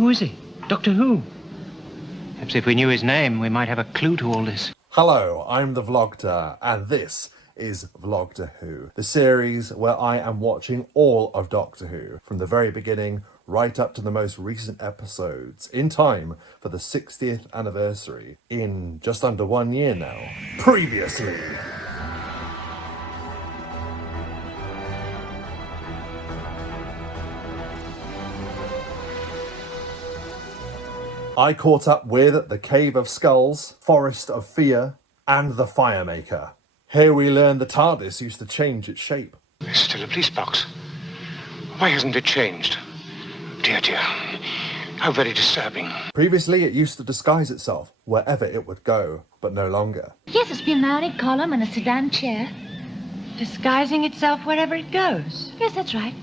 Who is he? Doctor Who? Perhaps if we knew his name, we might have a clue to all this. Hello, I'm the Vlogtor, and this is Vlogtor Who, the series where I am watching all of Doctor Who, from the very beginning right up to the most recent episodes, in time for the 60th anniversary, in just under 1 year now. Previously. I caught up with the Cave of Skulls, Forest of Fear, and the Firemaker. Here we learn the TARDIS used to change its shape. There's still a police box. Why hasn't it changed? Dear, dear. How very disturbing. Previously, it used to disguise itself wherever it would go, but no longer. Yes, it's been an ionic column and a sedan chair. Disguising itself wherever it goes. Yes, that's right.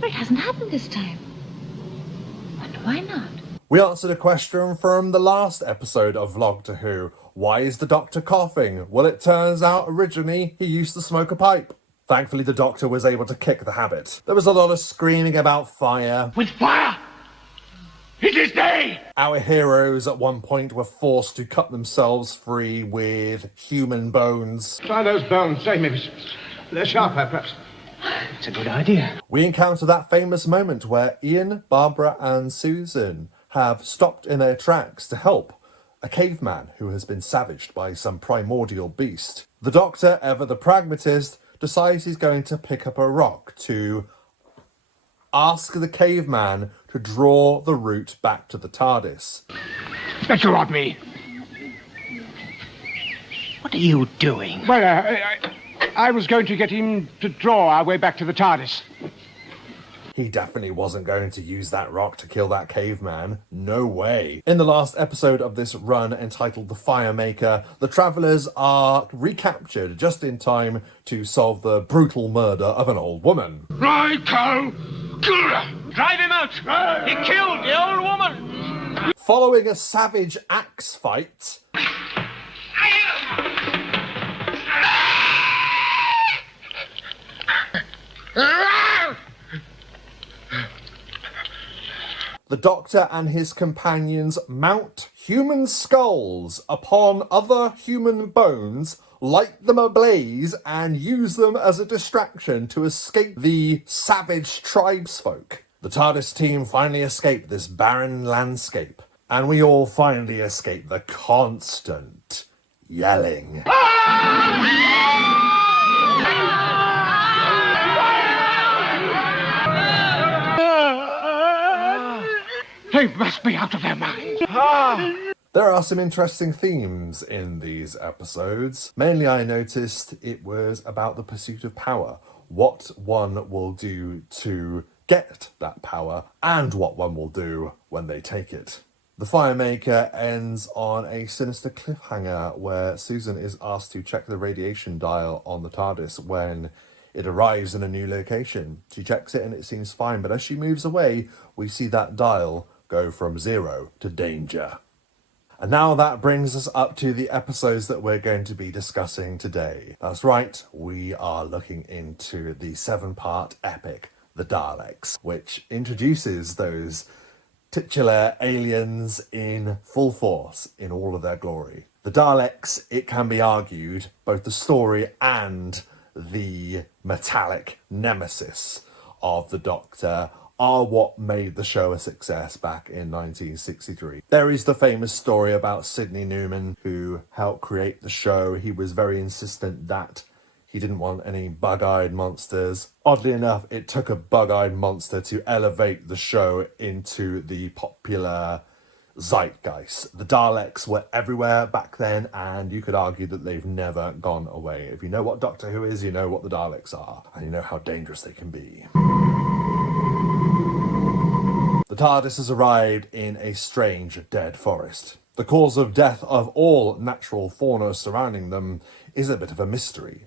But it hasn't happened this time. Wonder why not? We answered a question from the last episode of Vlogtor Who. Why is the Doctor coughing? Well, it turns out originally he used to smoke a pipe. Thankfully, the Doctor was able to kick the habit. There was a lot of screaming about fire. With fire! It is day! Our heroes at one point were forced to cut themselves free with human bones. Try those bones, say, maybe they're sharper, perhaps. It's a good idea. We encounter that famous moment where Ian, Barbara and Susan have stopped in their tracks to help a caveman who has been savaged by some primordial beast. The Doctor, ever the pragmatist, decides he's going to pick up a rock to ask the caveman to draw the route back to the TARDIS. Let go of me. What are you doing? Well, I was going to get him to draw our way back to the TARDIS. He definitely wasn't going to use that rock to kill that caveman. No way. In the last episode of this run, entitled The Firemaker, the travellers are recaptured just in time to solve the brutal murder of an old woman. Right-o! Drive him out! He killed the old woman! Following a savage axe fight, the Doctor and his companions mount human skulls upon other human bones, light them ablaze, and use them as a distraction to escape the savage tribesfolk. The TARDIS team finally escape this barren landscape, and we all finally escape the constant yelling. They must be out of their minds. There are some interesting themes in these episodes. Mainly I noticed it was about the pursuit of power, what one will do to get that power, and what one will do when they take it. The Firemaker ends on a sinister cliffhanger where Susan is asked to check the radiation dial on the TARDIS when it arrives in a new location. She checks it and it seems fine, but as she moves away, we see that dial go from 0 to danger. And now that brings us up to the episodes that we're going to be discussing today. That's right, we are looking into the 7-part epic, The Daleks, which introduces those titular aliens in full force in all of their glory. The Daleks, it can be argued, both the story and the metallic nemesis of the Doctor are what made the show a success back in 1963. There is the famous story about Sidney Newman, who helped create the show. He was very insistent that he didn't want any bug-eyed monsters. Oddly enough, it took a bug-eyed monster to elevate the show into the popular zeitgeist. The Daleks were everywhere back then, and you could argue that they've never gone away. If you know what Doctor Who is, you know what the Daleks are, and you know how dangerous they can be. The TARDIS has arrived in a strange dead forest. The cause of death of all natural fauna surrounding them is a bit of a mystery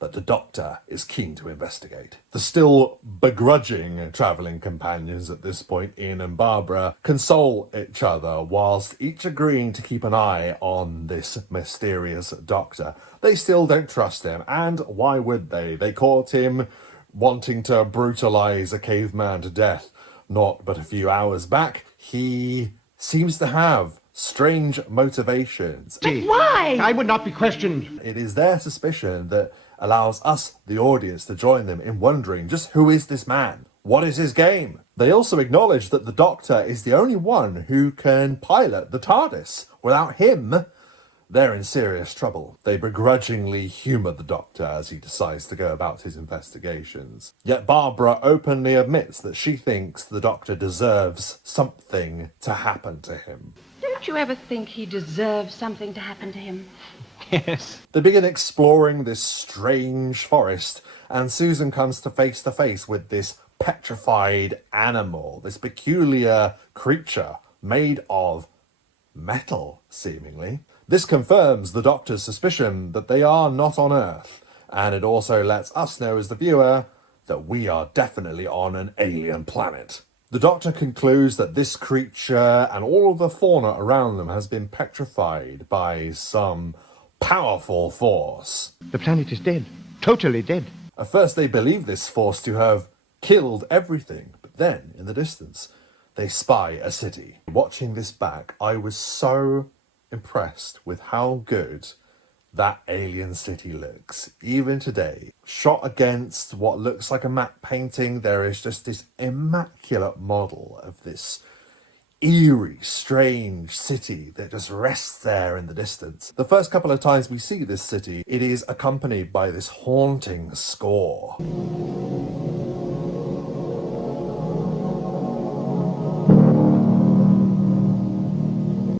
that the Doctor is keen to investigate. The still begrudging travelling companions at this point, Ian and Barbara, console each other whilst each agreeing to keep an eye on this mysterious Doctor. They still don't trust him, and why would they? They caught him wanting to brutalise a caveman to death not but a few hours back, he seems to have strange motivations. But why? I would not be questioned. It is their suspicion that allows us, the audience, to join them in wondering just who is this man? What is his game? They also acknowledge that the Doctor is the only one who can pilot the TARDIS. Without him, they're in serious trouble. They begrudgingly humour the Doctor as he decides to go about his investigations. Yet Barbara openly admits that she thinks the Doctor deserves something to happen to him. Don't you ever think he deserves something to happen to him? Yes. They begin exploring this strange forest, and Susan comes to face with this petrified animal, this peculiar creature made of metal, seemingly. This confirms the Doctor's suspicion that they are not on Earth, and it also lets us know as the viewer that we are definitely on an alien planet. The Doctor concludes that this creature and all of the fauna around them has been petrified by some powerful force. The planet is dead. Totally dead. At first they believe this force to have killed everything, but then, in the distance, they spy a city. Watching this back, I was so impressed with how good that alien city looks. Even today, shot against what looks like a matte painting, there is just this immaculate model of this eerie, strange city that just rests there in the distance. The first couple of times we see this city, it is accompanied by this haunting score.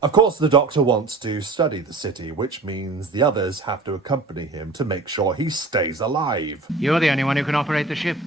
Of course, the Doctor wants to study the city, which means the others have to accompany him to make sure he stays alive. You're the only one who can operate the ship.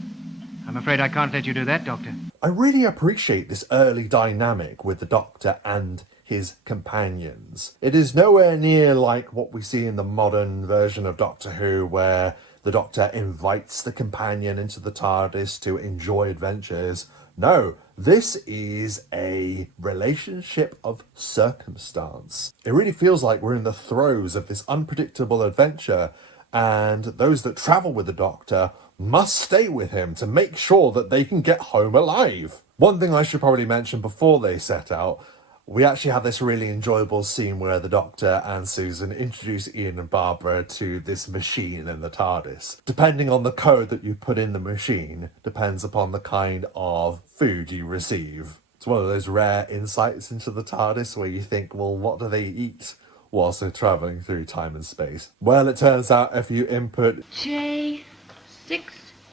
I'm afraid I can't let you do that, Doctor. I really appreciate this early dynamic with the Doctor and his companions. It is nowhere near like what we see in the modern version of Doctor Who, where the Doctor invites the companion into the TARDIS to enjoy adventures. No, this is a relationship of circumstance. It really feels like we're in the throes of this unpredictable adventure, and those that travel with the Doctor must stay with him to make sure that they can get home alive. One thing I should probably mention before they set out, we actually have this really enjoyable scene where the Doctor and Susan introduce Ian and Barbara to this machine in the TARDIS. Depending on the code that you put in the machine, depends upon the kind of food you receive. It's one of those rare insights into the TARDIS where you think, well, what do they eat whilst they're travelling through time and space? Well, it turns out if you input J62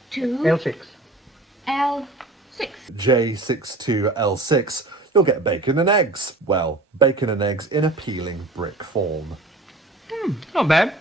L6. L6. J62L6, you'll get bacon and eggs. Well, bacon and eggs in a peeling brick form. Not bad.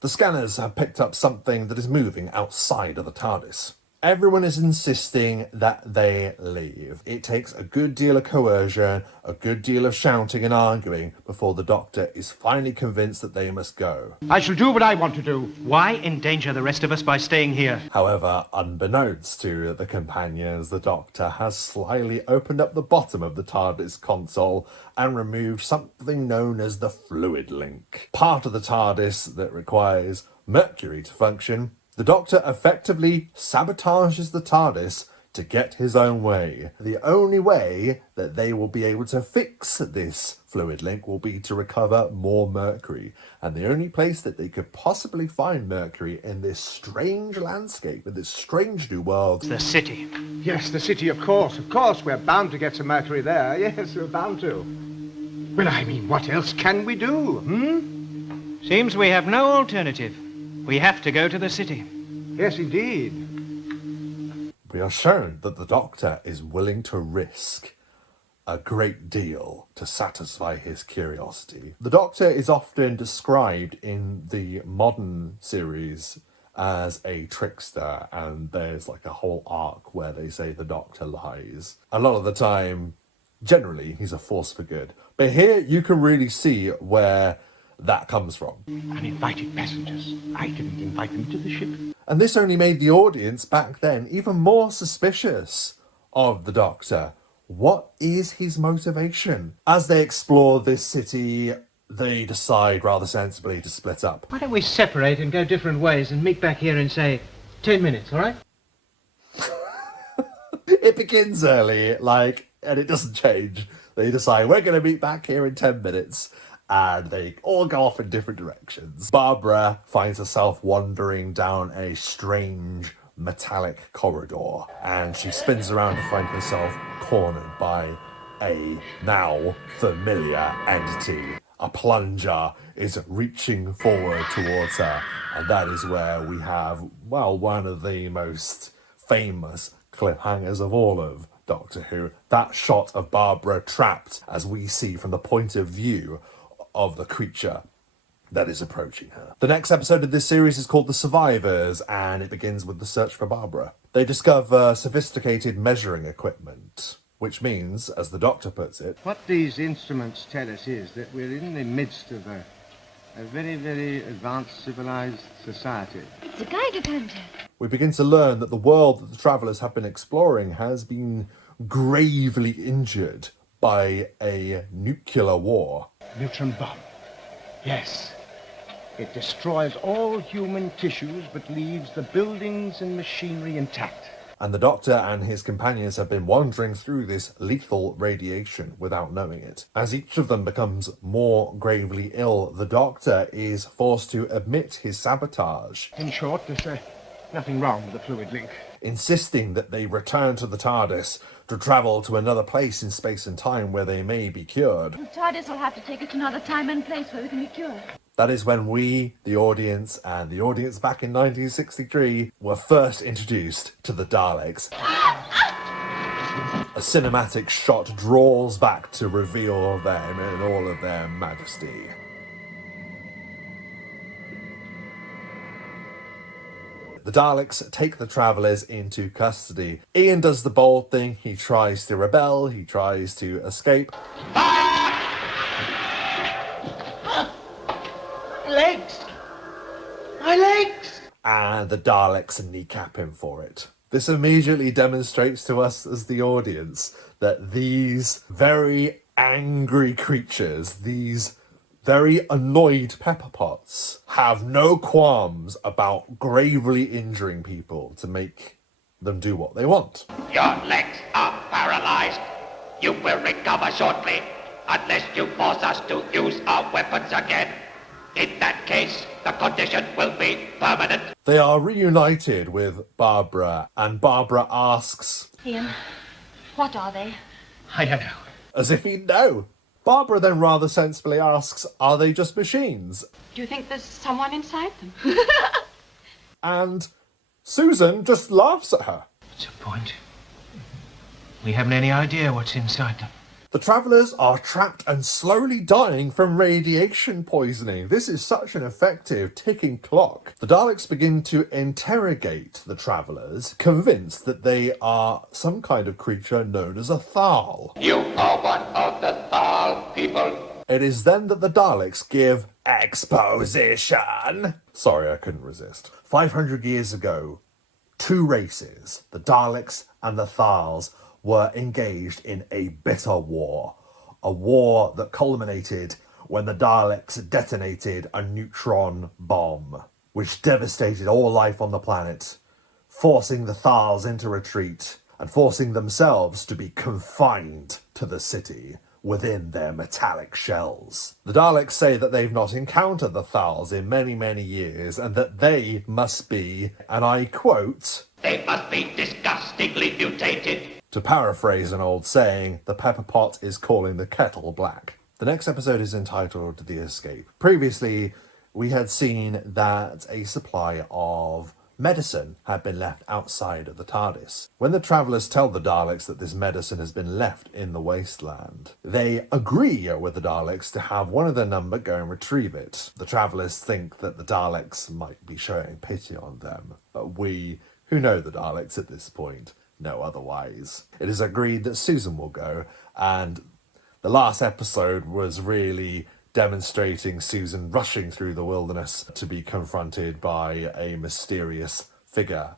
The scanners have picked up something that is moving outside of the TARDIS. Everyone is insisting that they leave. It takes a good deal of coercion, a good deal of shouting and arguing before the Doctor is finally convinced that they must go. I shall do what I want to do. Why endanger the rest of us by staying here? However, unbeknownst to the companions, the Doctor has slyly opened up the bottom of the TARDIS console and removed something known as the fluid link. Part of the TARDIS that requires mercury to function. The Doctor effectively sabotages the TARDIS to get his own way. The only way that they will be able to fix this fluid link will be to recover more mercury. And the only place that they could possibly find mercury in this strange landscape, in this strange new world, The city. Yes, the city, of course. Of course, we're bound to get some mercury there. Yes, we're bound to. Well, I mean, what else can we do, Seems we have no alternative. We have to go to the city. Yes, indeed. we are shown that the Doctor is willing to risk a great deal to satisfy his curiosity. The Doctor is often described in the modern series as a trickster, and there's like a whole arc where they say the Doctor lies. A lot of the time, generally, he's a force for good. But here you can really see where that comes from. Uninvited passengers. I didn't invite them to the ship. And this only made the audience back then even more suspicious of the Doctor. What is his motivation? As they explore this city, they decide rather sensibly to split up. Why don't we separate and go different ways and meet back here in, say, 10 minutes, all right? It begins early, and it doesn't change. They decide, we're going to meet back here in 10 minutes. And they all go off in different directions. Barbara finds herself wandering down a strange metallic corridor, and she spins around to find herself cornered by a now familiar entity. A plunger is reaching forward towards her, and that is where we have, well, one of the most famous cliffhangers of all of Doctor Who. That shot of Barbara trapped, as we see from the point of view of the creature that is approaching her. The next episode of this series is called The Survivors, and it begins with the search for Barbara. They discover sophisticated measuring equipment, which means, as the Doctor puts it, What these instruments tell us is that we're in the midst of a very, very advanced civilized society. It's a Geiger counter. we begin to learn that the world that the travellers have been exploring has been gravely injured by a nuclear war. Neutron bomb. Yes. It destroys all human tissues but leaves the buildings and machinery intact. And the Doctor and his companions have been wandering through this lethal radiation without knowing it. As each of them becomes more gravely ill, the Doctor is forced to admit his sabotage, In short, there's nothing wrong with the fluid link. insisting that they return to the TARDIS to travel to another place in space and time where they may be cured. The TARDIS will have to take us to another time and place where we can be cured. That is when we, the audience, and the audience back in 1963, were first introduced to the Daleks. A cinematic shot draws back to reveal them in all of their majesty. The Daleks take the travellers into custody. Ian does the bold thing. He tries to rebel. He tries to escape. Legs! My legs! And the Daleks kneecap him for it. This immediately demonstrates to us as the audience that these very angry creatures, these very annoyed pepper pots, have no qualms about gravely injuring people to make them do what they want. Your legs are paralyzed. You will recover shortly, unless you force us to use our weapons again. In that case, the condition will be permanent. They are reunited with Barbara, and Barbara asks, Ian, what are they? I don't know. as if he'd know. Barbara then rather sensibly asks, are they just machines? Do you think there's someone inside them? And Susan just laughs at her. What's the point? We haven't any idea what's inside them. The travellers are trapped and slowly dying from radiation poisoning. This is such an effective ticking clock. The Daleks begin to interrogate the travellers, convinced that they are some kind of creature known as a Thal. You are one of the Thal people. It is then that the Daleks give exposition. Sorry, I couldn't resist. 500 years ago, two races, the Daleks and the Thals, were engaged in a bitter war. A war that culminated when the Daleks detonated a neutron bomb, which devastated all life on the planet, forcing the Thals into retreat and forcing themselves to be confined to the city within their metallic shells. The Daleks say that they've not encountered the Thals in many, many years, and that they must be, and I quote, They must be disgustingly mutated. To paraphrase an old saying, the pepper pot is calling the kettle black. The next episode is entitled The Escape. Previously, we had seen that a supply of medicine had been left outside of the TARDIS. When the travellers tell the Daleks that this medicine has been left in the wasteland, they agree with the Daleks to have one of their number go and retrieve it. The travellers think that the Daleks might be showing pity on them, but we, who know the Daleks at this point, know otherwise. It is agreed that Susan will go, and the last episode was really demonstrating Susan rushing through the wilderness to be confronted by a mysterious figure.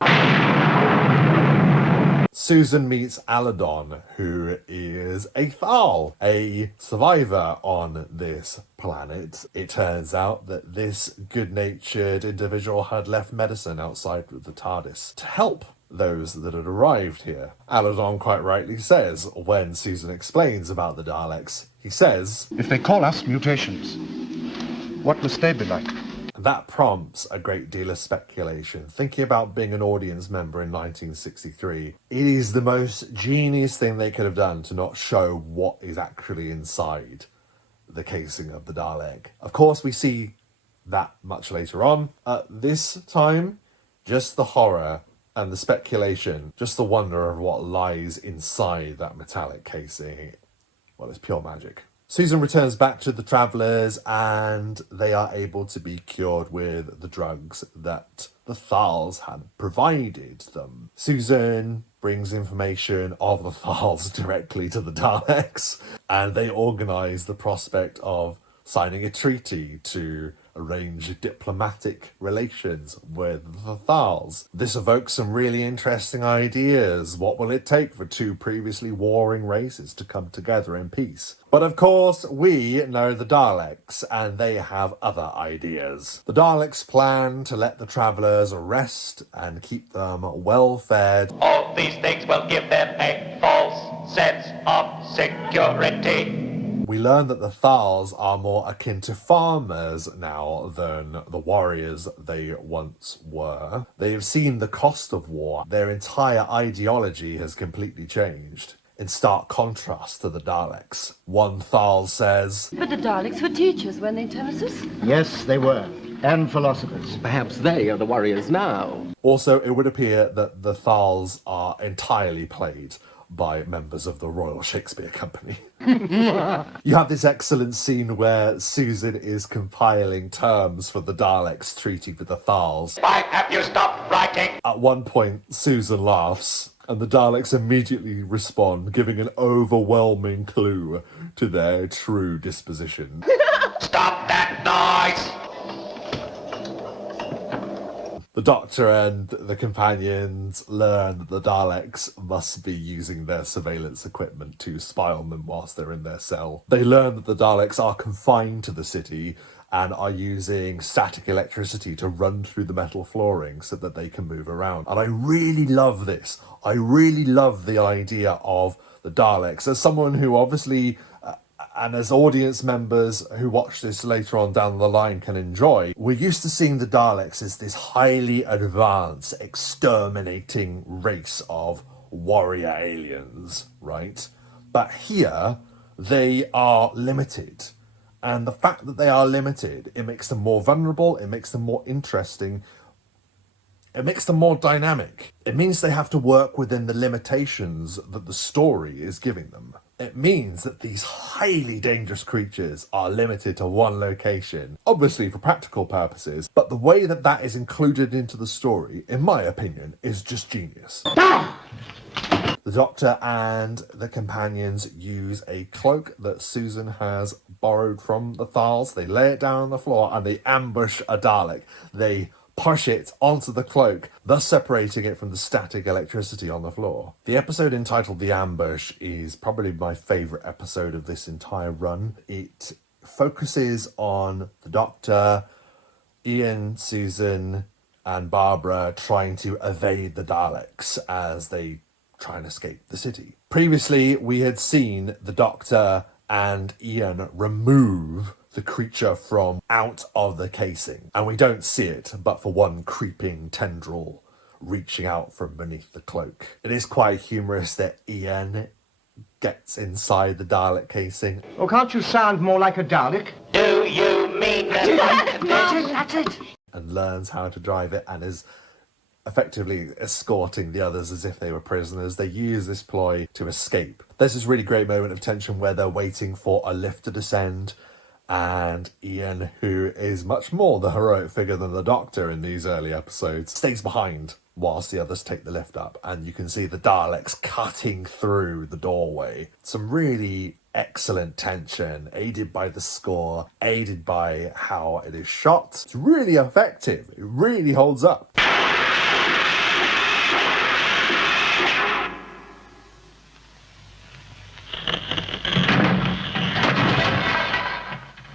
Susan meets Aladon, who is a Thal, a survivor on this planet. It turns out that this good-natured individual had left medicine outside of the TARDIS to help those that had arrived here. Aladon quite rightly says, when Susan explains about the Daleks, he says, If they call us mutations, what must they be like? that prompts a great deal of speculation. Thinking about being an audience member in 1963, it is the most genius thing they could have done to not show what is actually inside the casing of the Dalek. Of course, we see that much later on. At this time, just the horror and the speculation, just the wonder of what lies inside that metallic casing. Well, it's pure magic. Susan returns back to the Travellers and they are able to be cured with the drugs that the Thals had provided them. Susan brings information of the Thals directly to the Daleks and they organise the prospect of signing a treaty to arrange diplomatic relations with the Thals. This evokes some really interesting ideas. What will it take for two previously warring races to come together in peace? But of course, we know the Daleks, and they have other ideas. The Daleks plan to let the Travellers rest and keep them well fed. All these things will give them a false sense of security. We learn that the Thals are more akin to farmers now than the warriors they once were. They have seen the cost of war. Their entire ideology has completely changed, in stark contrast to the Daleks. One Thal says, But the Daleks were teachers, weren't they, Tarsus? Yes, they were. And philosophers. Perhaps they are the warriors now. Also, it would appear that the Thals are entirely played by members of the Royal Shakespeare Company. You have this excellent scene where Susan is compiling terms for the Daleks' treaty with the Thals. Why have you stopped writing? At one point, Susan laughs, and the Daleks immediately respond, giving an overwhelming clue to their true disposition. Stop that noise! The Doctor and the companions learn that the Daleks must be using their surveillance equipment to spy on them whilst they're in their cell. They learn that the Daleks are confined to the city and are using static electricity to run through the metal flooring so that they can move around. And I really love this. I really love the idea of the Daleks. As someone who obviously, and as audience members who watch this later on down the line can enjoy, we're used to seeing the Daleks as this highly advanced, exterminating race of warrior aliens, right? But here, they are limited. And the fact that they are limited, it makes them more vulnerable, it makes them more interesting, it makes them more dynamic. It means they have to work within the limitations that the story is giving them. It means that these highly dangerous creatures are limited to one location, obviously for practical purposes, but the way that that is included into the story, in my opinion, is just genius. The Doctor and the companions use a cloak that Susan has borrowed from the Thals. They lay it down on the floor and they ambush a Dalek. They push it onto the cloak, thus separating it from the static electricity on the floor. The episode entitled The Ambush is probably my favourite episode of this entire run. It focuses on the Doctor, Ian, Susan, and Barbara trying to evade the Daleks as they try and escape the city. Previously, we had seen the Doctor and Ian remove the creature from out of the casing, and we don't see it but for one creeping tendril reaching out from beneath the cloak. It is quite humorous that Ian gets inside the Dalek casing. Oh, can't you sound more like a Dalek? Do you mean that? That's it. And learns how to drive it and is effectively escorting the others as if they were prisoners. They use this ploy to escape. There's this really great moment of tension where they're waiting for a lift to descend, and Ian, who is much more the heroic figure than the Doctor in these early episodes, stays behind whilst the others take the lift up, and you can see the Daleks cutting through the doorway. Some really excellent tension, aided by the score, aided by how it is shot. It's really effective. It really holds up.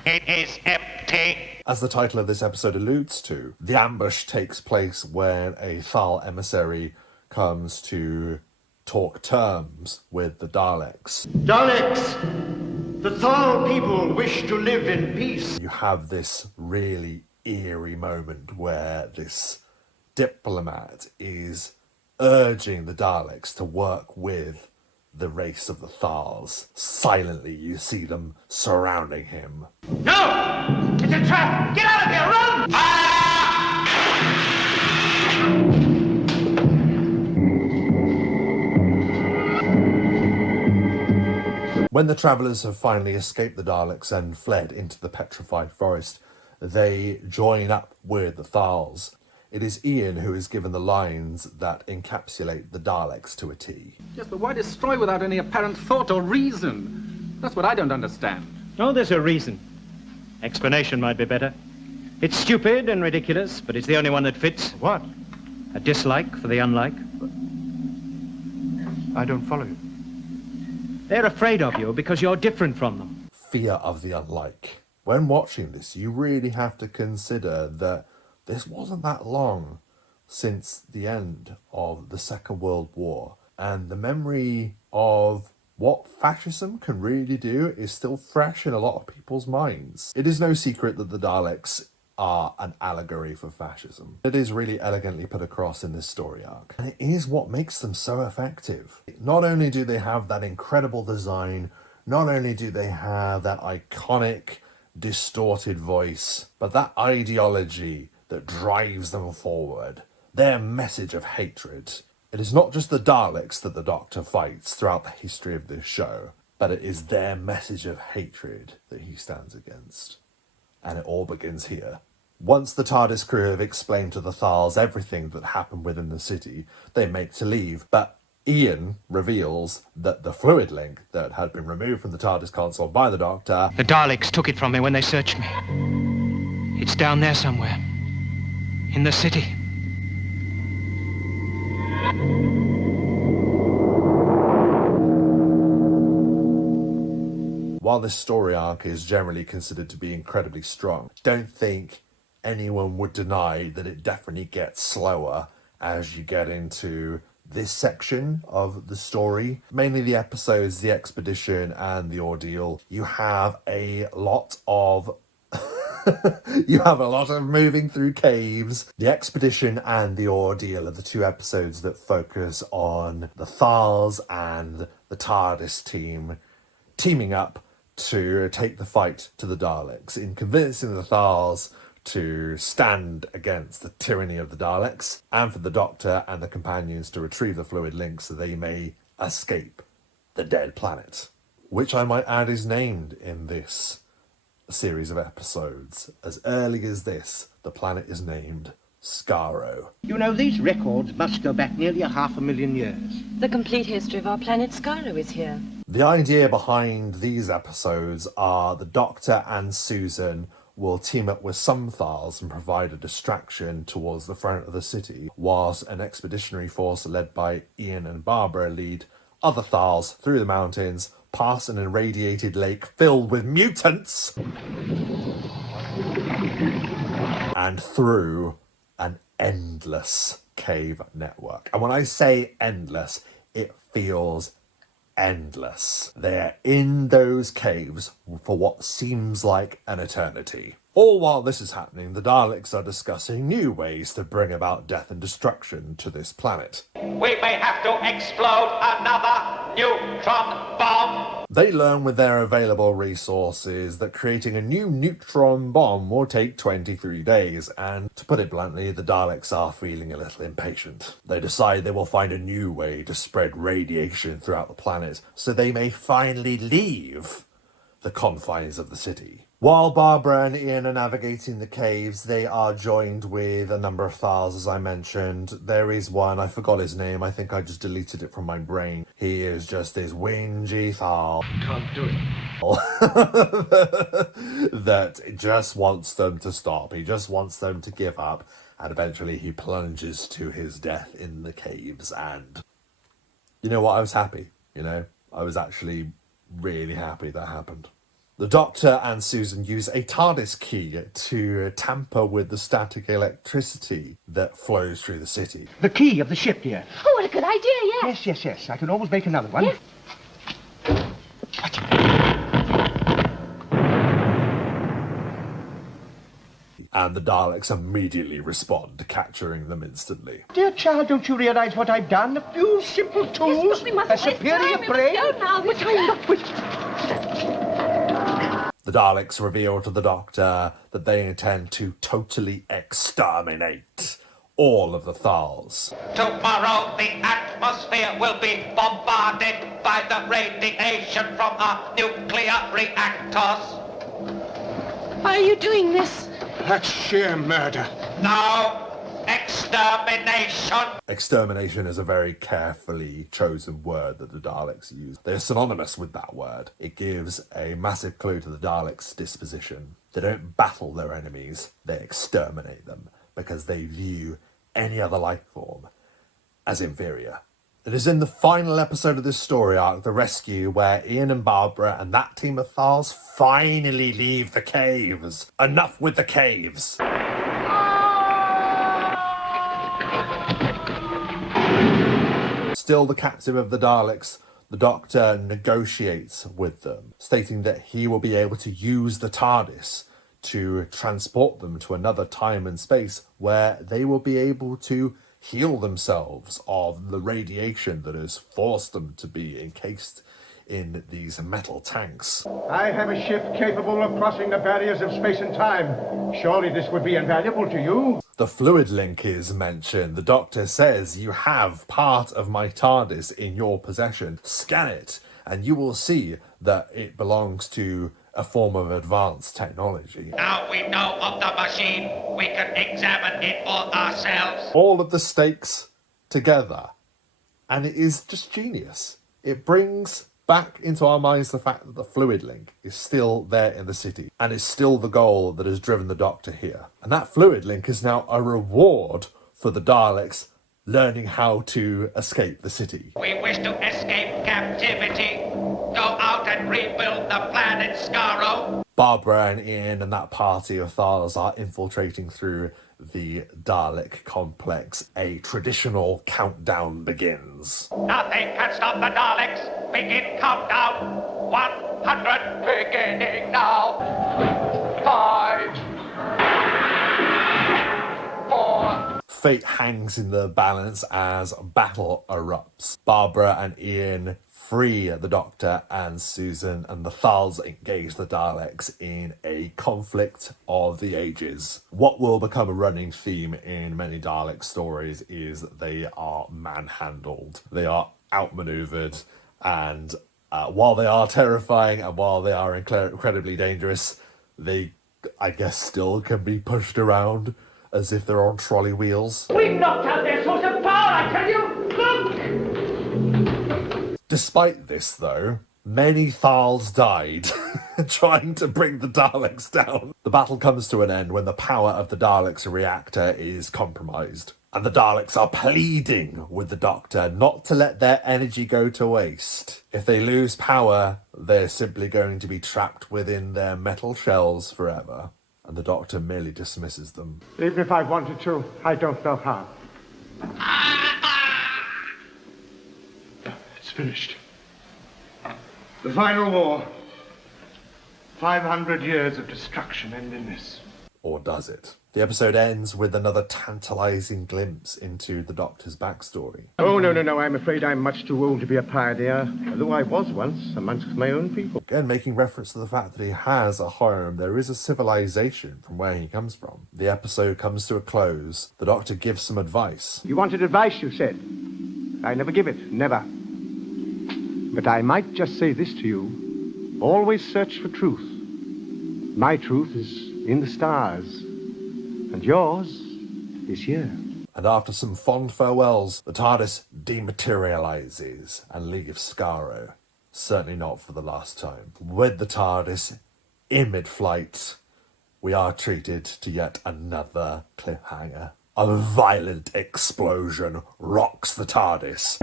It is empty. As the title of this episode alludes to, the ambush takes place when a Thal emissary comes to talk terms with the Daleks. Daleks, the Thal people wish to live in peace. You have this really eerie moment where this diplomat is urging the Daleks to work with the race of the Thals. Silently, you see them surrounding him. No! It's a trap! Get out of here! Run! When the travellers have finally escaped the Daleks and fled into the petrified forest, they join up with the Thals. It is Ian who is given the lines that encapsulate the Daleks to a T. Yes, but why destroy without any apparent thought or reason? That's what I don't understand. Oh, there's a reason. Explanation might be better. It's stupid and ridiculous, but it's the only one that fits. What? A dislike for the unlike. I don't follow you. They're afraid of you because you're different from them. Fear of the unlike. When watching this, you really have to consider that this wasn't that long since the end of the Second World War, and the memory of what fascism can really do is still fresh in a lot of people's minds. It is no secret that the Daleks are an allegory for fascism. It is really elegantly put across in this story arc, and it is what makes them so effective. Not only do they have that incredible design, not only do they have that iconic, distorted voice, but that ideology that drives them forward, their message of hatred. It is not just the Daleks that the Doctor fights throughout the history of this show, but it is their message of hatred that he stands against. And it all begins here. Once the TARDIS crew have explained to the Thals everything that happened within the city, they make to leave, but Ian reveals that the fluid link that had been removed from the TARDIS console by the Doctor... The Daleks took it from me when they searched me. It's down there somewhere. In the city. While this story arc is generally considered to be incredibly strong, don't think anyone would deny that it definitely gets slower as you get into this section of the story. Mainly the episodes, the expedition and the ordeal. You have a lot of moving through caves. The expedition and the ordeal are the two episodes that focus on the Thals and the TARDIS team teaming up to take the fight to the Daleks, in convincing the Thals to stand against the tyranny of the Daleks, and for the Doctor and the companions to retrieve the fluid link so they may escape the dead planet, which I might add is named in this series of episodes. As early as this, the planet is named Skaro. You know, these records must go back nearly 500,000 years. The complete history of our planet Skaro is here. The idea behind these episodes are the Doctor and Susan will team up with some Thals and provide a distraction towards the front of the city, whilst an expeditionary force led by Ian and Barbara lead other Thals through the mountains, past an irradiated lake filled with mutants, and through an endless cave network. And when I say endless, it feels endless. They're in those caves for what seems like an eternity. All while this is happening, the Daleks are discussing new ways to bring about death and destruction to this planet. We may have to explode another neutron bomb. They learn with their available resources that creating a new neutron bomb will take 23 days, and to put it bluntly, the Daleks are feeling a little impatient. They decide they will find a new way to spread radiation throughout the planet so they may finally leave the confines of the city. While Barbara and Ian are navigating the caves, they are joined with a number of Thals, as I mentioned. There is one, I forgot his name, I think I just deleted it from my brain. He is just this whingy Thal. Can't do it. that just wants them to stop. He just wants them to give up. And eventually he plunges to his death in the caves. And you know what? I was happy. I was actually really happy that happened. The Doctor and Susan use a TARDIS key to tamper with the static electricity that flows through the city. The key of the ship, dear. Oh, what a good idea, yes. Yes. I can always make another one. Yes. And the Daleks immediately respond, capturing them instantly. Dear child, don't you realize what I've done? A few simple tools, Yes, but we mustn't a waste superior time. brain. We must go now. But I'm not with... The Daleks reveal to the Doctor that they intend to totally exterminate all of the Thals. Tomorrow the atmosphere will be bombarded by the radiation from our nuclear reactors. Why are you doing this? That's sheer murder. No extermination. Extermination is a very carefully chosen word that the Daleks use. They're synonymous with that word. It gives a massive clue to the Daleks' disposition. They don't battle their enemies, they exterminate them, because they view any other life form as inferior. It is in the final episode of this story arc, The Rescue, where Ian and Barbara and that team of Thals finally leave the caves. Enough with the caves! Still the captive of the Daleks, the Doctor negotiates with them, stating that he will be able to use the TARDIS to transport them to another time and space where they will be able to heal themselves of the radiation that has forced them to be encased in these metal tanks. I have a ship capable of crossing the barriers of space and time. Surely this would be invaluable to you. The fluid link is mentioned. The Doctor says, "You have part of my TARDIS in your possession. Scan it, and you will see that it belongs to a form of advanced technology." Now we know of the machine, we can examine it for ourselves. All of the stakes together, and it is just genius. It brings back into our minds the fact that the fluid link is still there in the city and is still the goal that has driven the Doctor here. And that fluid link is now a reward for the Daleks learning how to escape the city. We wish to escape captivity. Go out and rebuild the planet Skaro. Barbara and Ian and that party of Thals are infiltrating through the Dalek complex. A traditional countdown begins. Nothing can stop the Daleks. Begin countdown. 100 beginning now. 5, 4. Fate hangs in the balance as battle erupts. Barbara and Ian free the Doctor and Susan, and the Thals engage the Daleks in a conflict of the ages. What will become a running theme in many Dalek stories is that they are manhandled. They are outmaneuvered, and while they are terrifying and while they are incredibly dangerous, they, I guess, still can be pushed around as if they're on trolley wheels. We've knocked out their source of power, I tell you! Look! Despite this, though, many Thals died trying to bring the Daleks down. The battle comes to an end when the power of the Daleks' reactor is compromised, and the Daleks are pleading with the Doctor not to let their energy go to waste. If they lose power, they're simply going to be trapped within their metal shells forever, and the Doctor merely dismisses them. Even if I wanted to, I don't know how. It's finished. The final war. 500 years of destruction end in this. Or does it? The episode ends with another tantalising glimpse into the Doctor's backstory. Oh, no, I'm afraid I'm much too old to be a pioneer, although I was once amongst my own people. Again, making reference to the fact that he has a home, there is a civilization from where he comes from. The episode comes to a close. The Doctor gives some advice. You wanted advice, you said. I never give it, never. But I might just say this to you. Always search for truth. My truth is in the stars, and yours is here. And after some fond farewells, the TARDIS dematerializes and leaves Skaro. Certainly not for the last time. With the TARDIS in mid-flight, we are treated to yet another cliffhanger. A violent explosion rocks the TARDIS.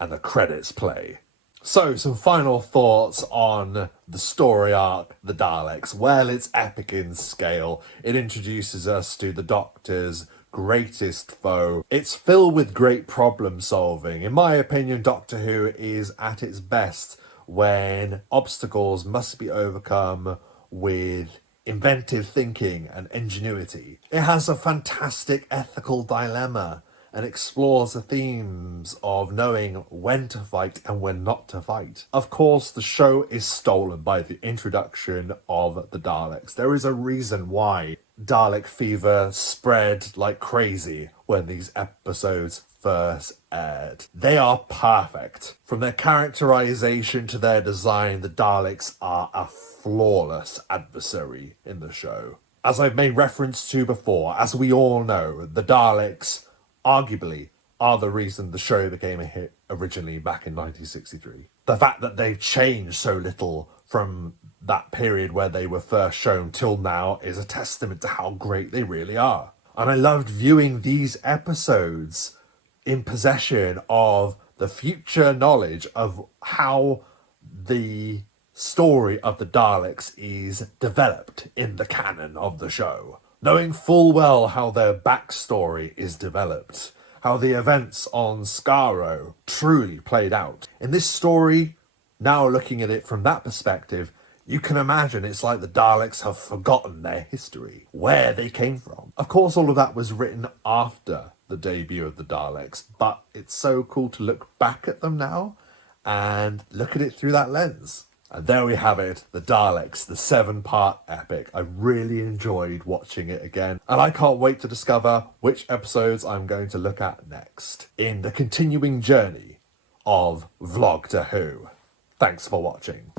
And and the credits play. So, some final thoughts on the story arc, The Daleks. Well, it's epic in scale. It introduces us to the Doctor's greatest foe. It's filled with great problem solving. In my opinion, Doctor Who is at its best when obstacles must be overcome with inventive thinking and ingenuity. It has a fantastic ethical dilemma and explores the themes of knowing when to fight and when not to fight. Of course, the show is stolen by the introduction of the Daleks. There is a reason why Dalek fever spread like crazy when these episodes first aired. They are perfect. From their characterization to their design, the Daleks are a flawless adversary in the show. As I've made reference to before, as we all know, the Daleks arguably are the reason the show became a hit originally back in 1963. The fact that they've changed so little from that period where they were first shown till now is a testament to how great they really are. And I loved viewing these episodes in possession of the future knowledge of how the story of the Daleks is developed in the canon of the show. Knowing full well how their backstory is developed, how the events on Skaro truly played out. In this story, now looking at it from that perspective, you can imagine it's like the Daleks have forgotten their history, where they came from. Of course, all of that was written after the debut of the Daleks, but it's so cool to look back at them now and look at it through that lens. And there we have it, The Daleks, the 7-part epic. I really enjoyed watching it again, and I can't wait to discover which episodes I'm going to look at next in the continuing journey of Vlogtor Who. Thanks for watching.